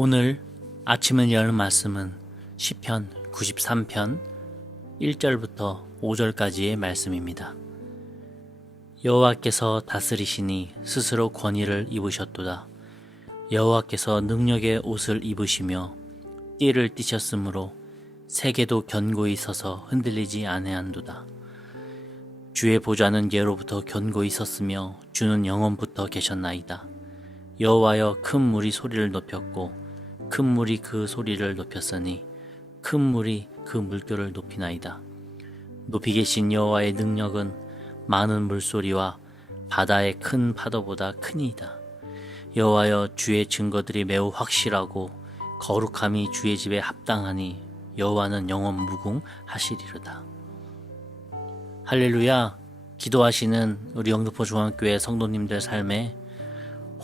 오늘 아침을 여는 말씀은 시편 93편 1절부터 5절까지의 말씀입니다. 여호와께서 다스리시니 스스로 권위를 입으셨도다. 여호와께서 능력의 옷을 입으시며 띠를 띠셨으므로 세계도 견고히 서서 흔들리지 아니한도다. 주의 보좌는 예로부터 견고히 섰으며 주는 영원부터 계셨나이다. 여호와여, 큰 물이 소리를 높였고 큰 물이 그 소리를 높였으니 큰 물이 그 물결을 높이나이다. 높이 계신 여호와의 능력은 많은 물소리와 바다의 큰 파도보다 크니이다. 여호와여, 주의 증거들이 매우 확실하고 거룩함이 주의 집에 합당하니 여호와는 영원 무궁하시리로다. 할렐루야. 기도하시는 우리 영등포 중앙교회 성도님들 삶에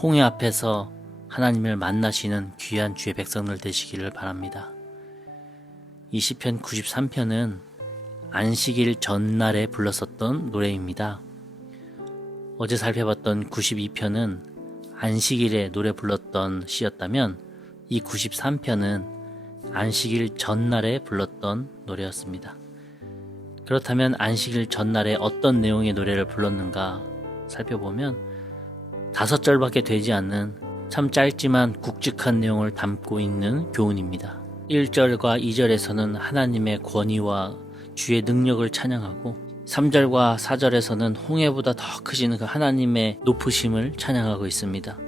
홍해 앞에서 하나님을 만나시는 귀한 주의 백성들 되시기를 바랍니다. 이 시편 93편은 안식일 전날에 불렀었던 노래입니다. 어제 살펴봤던 92편은 안식일에 노래 불렀던 시였다면 이 93편은 안식일 전날에 불렀던 노래였습니다. 그렇다면 안식일 전날에 어떤 내용의 노래를 불렀는가 살펴보면 5절밖에 되지 않는 참 짧지만 굵직한 내용을 담고 있는 교훈입니다. 1절과 2절에서는 하나님의 권위와 주의 능력을 찬양하고 3절과 4절에서는 홍해보다 더 크신 그 하나님의 높으심을 찬양하고 있습니다.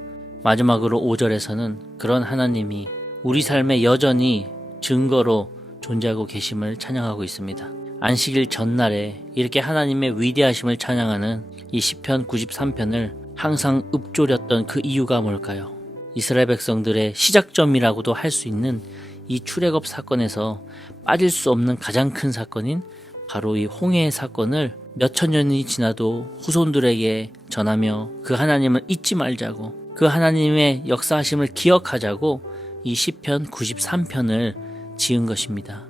마지막으로 5절에서는 그런 하나님이 우리 삶에 여전히 증거로 존재하고 계심을 찬양하고 있습니다. 안식일 전날에 이렇게 하나님의 위대하심을 찬양하는 이 시편 93편을 항상 읊조렸던 그 이유가 뭘까요? 이스라엘 백성들의 시작점이라고도 할 수 있는 이 출애굽 사건에서 빠질 수 없는 가장 큰 사건인 바로 이 홍해의 사건을 몇천 년이 지나도 후손들에게 전하며 그 하나님을 잊지 말자고, 그 하나님의 역사하심을 기억하자고 이 시편 93편을 지은 것입니다.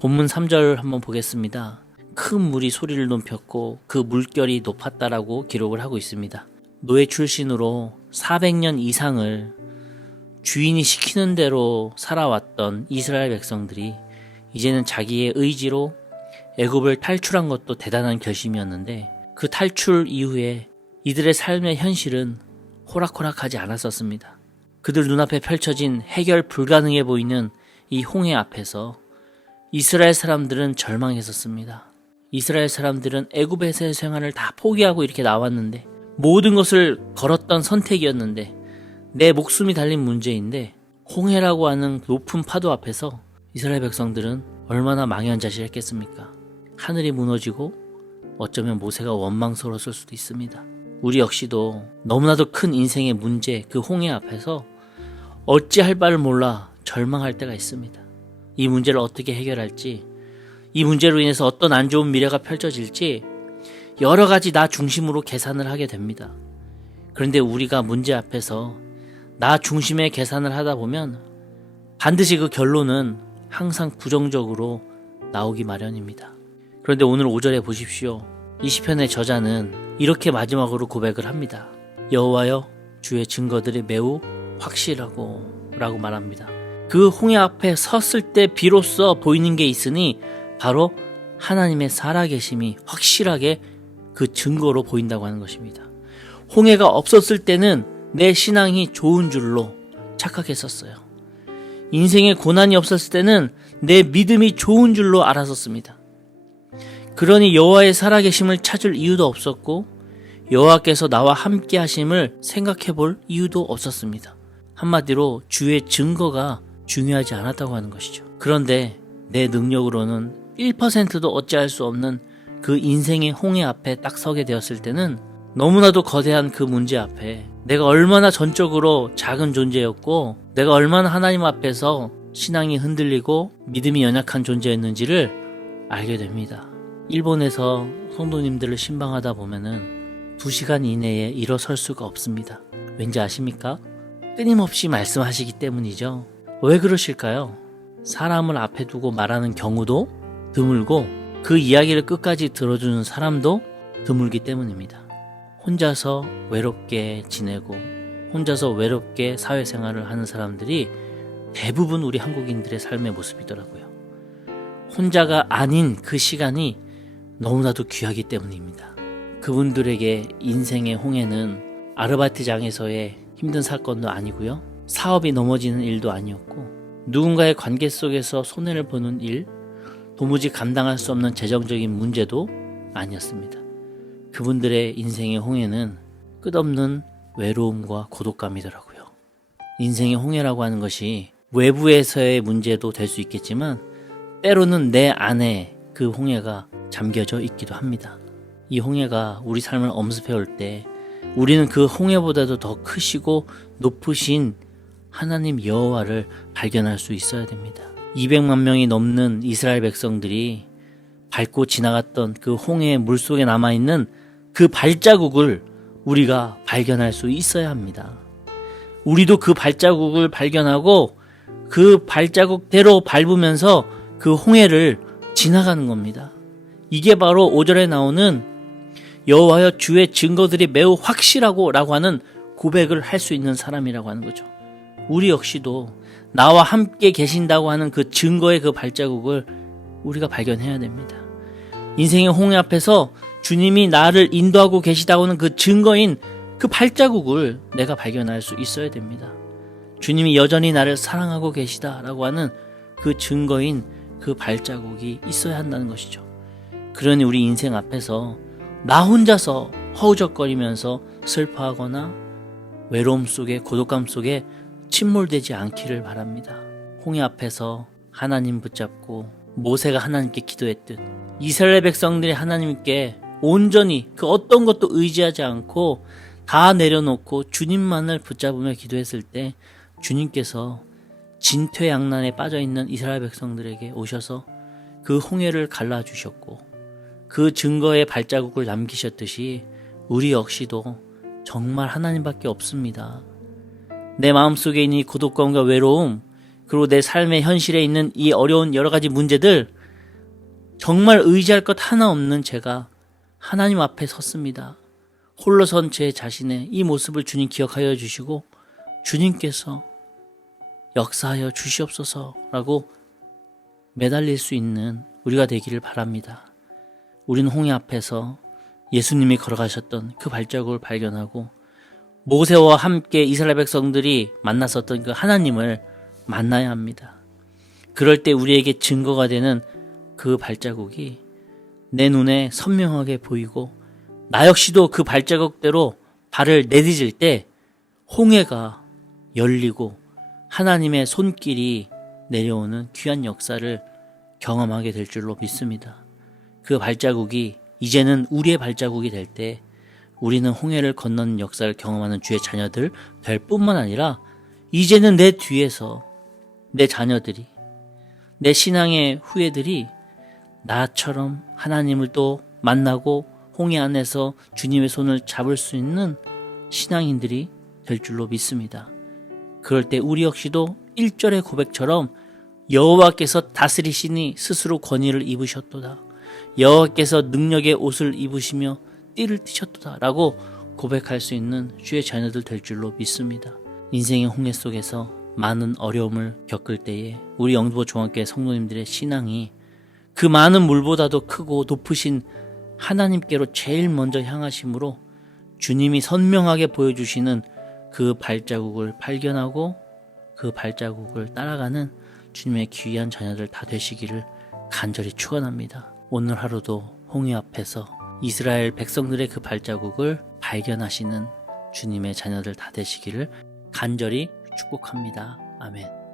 본문 3절 한번 보겠습니다. 큰 물이 소리를 높였고 그 물결이 높았다라고 기록을 하고 있습니다. 노예 출신으로 400년 이상을 주인이 시키는 대로 살아왔던 이스라엘 백성들이 이제는 자기의 의지로 애굽을 탈출한 것도 대단한 결심이었는데 그 탈출 이후에 이들의 삶의 현실은 호락호락하지 않았었습니다. 그들 눈앞에 펼쳐진 해결 불가능해 보이는 이 홍해 앞에서 이스라엘 사람들은 절망했었습니다. 이스라엘 사람들은 애굽에서의 생활을 다 포기하고 이렇게 나왔는데, 모든 것을 걸었던 선택이었는데, 내 목숨이 달린 문제인데 홍해라고 하는 높은 파도 앞에서 이스라엘 백성들은 얼마나 망연자실했겠습니까? 하늘이 무너지고 어쩌면 모세가 원망스러웠을 수도 있습니다. 우리 역시도 너무나도 큰 인생의 문제, 그 홍해 앞에서 어찌할 바를 몰라 절망할 때가 있습니다. 이 문제를 어떻게 해결할지, 이 문제로 인해서 어떤 안 좋은 미래가 펼쳐질지 여러 가지 나 중심으로 계산을 하게 됩니다. 그런데 우리가 문제 앞에서 나 중심의 계산을 하다 보면 반드시 그 결론은 항상 부정적으로 나오기 마련입니다. 그런데 오늘 5절에 보십시오. 이 시편의 저자는 이렇게 마지막으로 고백을 합니다. 여호와여, 주의 증거들이 매우 확실하고 라고 말합니다. 그 홍해 앞에 섰을 때 비로소 보이는 게 있으니 바로 하나님의 살아계심이 확실하게 그 증거로 보인다고 하는 것입니다. 홍해가 없었을 때는 내 신앙이 좋은 줄로 착각했었어요. 인생에 고난이 없었을 때는 내 믿음이 좋은 줄로 알았었습니다. 그러니 여호와의 살아계심을 찾을 이유도 없었고 여호와께서 나와 함께 하심을 생각해 볼 이유도 없었습니다. 한마디로 주의 증거가 중요하지 않았다고 하는 것이죠. 그런데 내 능력으로는 1%도 어찌할 수 없는 그 인생의 홍해 앞에 딱 서게 되었을 때는 너무나도 거대한 그 문제 앞에 내가 얼마나 전적으로 작은 존재였고 내가 얼마나 하나님 앞에서 신앙이 흔들리고 믿음이 연약한 존재였는지를 알게 됩니다. 일본에서 성도님들을 신방하다 보면은 2시간 이내에 일어설 수가 없습니다. 왠지 아십니까? 끊임없이 말씀하시기 때문이죠. 왜 그러실까요? 사람을 앞에 두고 말하는 경우도 드물고 그 이야기를 끝까지 들어주는 사람도 드물기 때문입니다. 혼자서 외롭게 지내고 혼자서 외롭게 사회생활을 하는 사람들이 대부분 우리 한국인들의 삶의 모습이더라고요. 혼자가 아닌 그 시간이 너무나도 귀하기 때문입니다. 그분들에게 인생의 홍해는 아르바이트장에서의 힘든 사건도 아니고요. 사업이 넘어지는 일도 아니었고, 누군가의 관계 속에서 손해를 보는 일, 도무지 감당할 수 없는 재정적인 문제도 아니었습니다. 그분들의 인생의 홍해는 끝없는 외로움과 고독감이더라고요. 인생의 홍해라고 하는 것이 외부에서의 문제도 될 수 있겠지만 때로는 내 안에 그 홍해가 잠겨져 있기도 합니다. 이 홍해가 우리 삶을 엄습해 올 때 우리는 그 홍해보다도 더 크시고 높으신 하나님 여호와를 발견할 수 있어야 됩니다. 200만 명이 넘는 이스라엘 백성들이 밟고 지나갔던 그 홍해의 물속에 남아있는 그 발자국을 우리가 발견할 수 있어야 합니다. 우리도 그 발자국을 발견하고 그 발자국대로 밟으면서 그 홍해를 지나가는 겁니다. 이게 바로 5절에 나오는 여호와여 주의 증거들이 매우 확실하고 라고 하는 고백을 할 수 있는 사람이라고 하는 거죠. 우리 역시도 나와 함께 계신다고 하는 그 증거의 그 발자국을 우리가 발견해야 됩니다. 인생의 홍해 앞에서 주님이 나를 인도하고 계시다고 하는 그 증거인 그 발자국을 내가 발견할 수 있어야 됩니다. 주님이 여전히 나를 사랑하고 계시다라고 하는 그 증거인 그 발자국이 있어야 한다는 것이죠. 그러니 우리 인생 앞에서 나 혼자서 허우적거리면서 슬퍼하거나 외로움 속에 고독감 속에 침몰되지 않기를 바랍니다. 홍해 앞에서 하나님 붙잡고 모세가 하나님께 기도했듯 이스라엘 백성들이 하나님께 온전히 그 어떤 것도 의지하지 않고 다 내려놓고 주님만을 붙잡으며 기도했을 때 주님께서 진퇴양난에 빠져있는 이스라엘 백성들에게 오셔서 그 홍해를 갈라주셨고 그 증거의 발자국을 남기셨듯이 우리 역시도 정말 하나님밖에 없습니다. 내 마음속에 있는 이 고독감과 외로움, 그리고 내 삶의 현실에 있는 이 어려운 여러 가지 문제들, 정말 의지할 것 하나 없는 제가 하나님 앞에 섰습니다. 홀로 선 제 자신의 이 모습을 주님 기억하여 주시고 주님께서 역사하여 주시옵소서라고 매달릴 수 있는 우리가 되기를 바랍니다. 우리는 홍해 앞에서 예수님이 걸어가셨던 그 발자국을 발견하고 모세와 함께 이스라엘 백성들이 만났었던 그 하나님을 만나야 합니다. 그럴 때 우리에게 증거가 되는 그 발자국이 내 눈에 선명하게 보이고 나 역시도 그 발자국대로 발을 내디딜 때 홍해가 열리고 하나님의 손길이 내려오는 귀한 역사를 경험하게 될 줄로 믿습니다. 그 발자국이 이제는 우리의 발자국이 될 때 우리는 홍해를 건너는 역사를 경험하는 주의 자녀들 될 뿐만 아니라 이제는 내 뒤에서 내 자녀들이, 내 신앙의 후예들이 나처럼 하나님을 또 만나고 홍해 안에서 주님의 손을 잡을 수 있는 신앙인들이 될 줄로 믿습니다. 그럴 때 우리 역시도 1절의 고백처럼 여호와께서 다스리시니 스스로 권위를 입으셨도다. 여호와께서 능력의 옷을 입으시며 띠를 띠셨도다 라고 고백할 수 있는 주의 자녀들 될 줄로 믿습니다. 인생의 홍해 속에서 많은 어려움을 겪을 때에 우리 영등포 중앙교회 성도님들의 신앙이 그 많은 물보다도 크고 높으신 하나님께로 제일 먼저 향하심으로 주님이 선명하게 보여주시는 그 발자국을 발견하고 그 발자국을 따라가는 주님의 귀한 자녀들 다 되시기를 간절히 축원합니다. 오늘 하루도 홍해 앞에서 이스라엘 백성들의 그 발자국을 발견하시는 주님의 자녀들 다 되시기를 간절히 축복합니다. 아멘.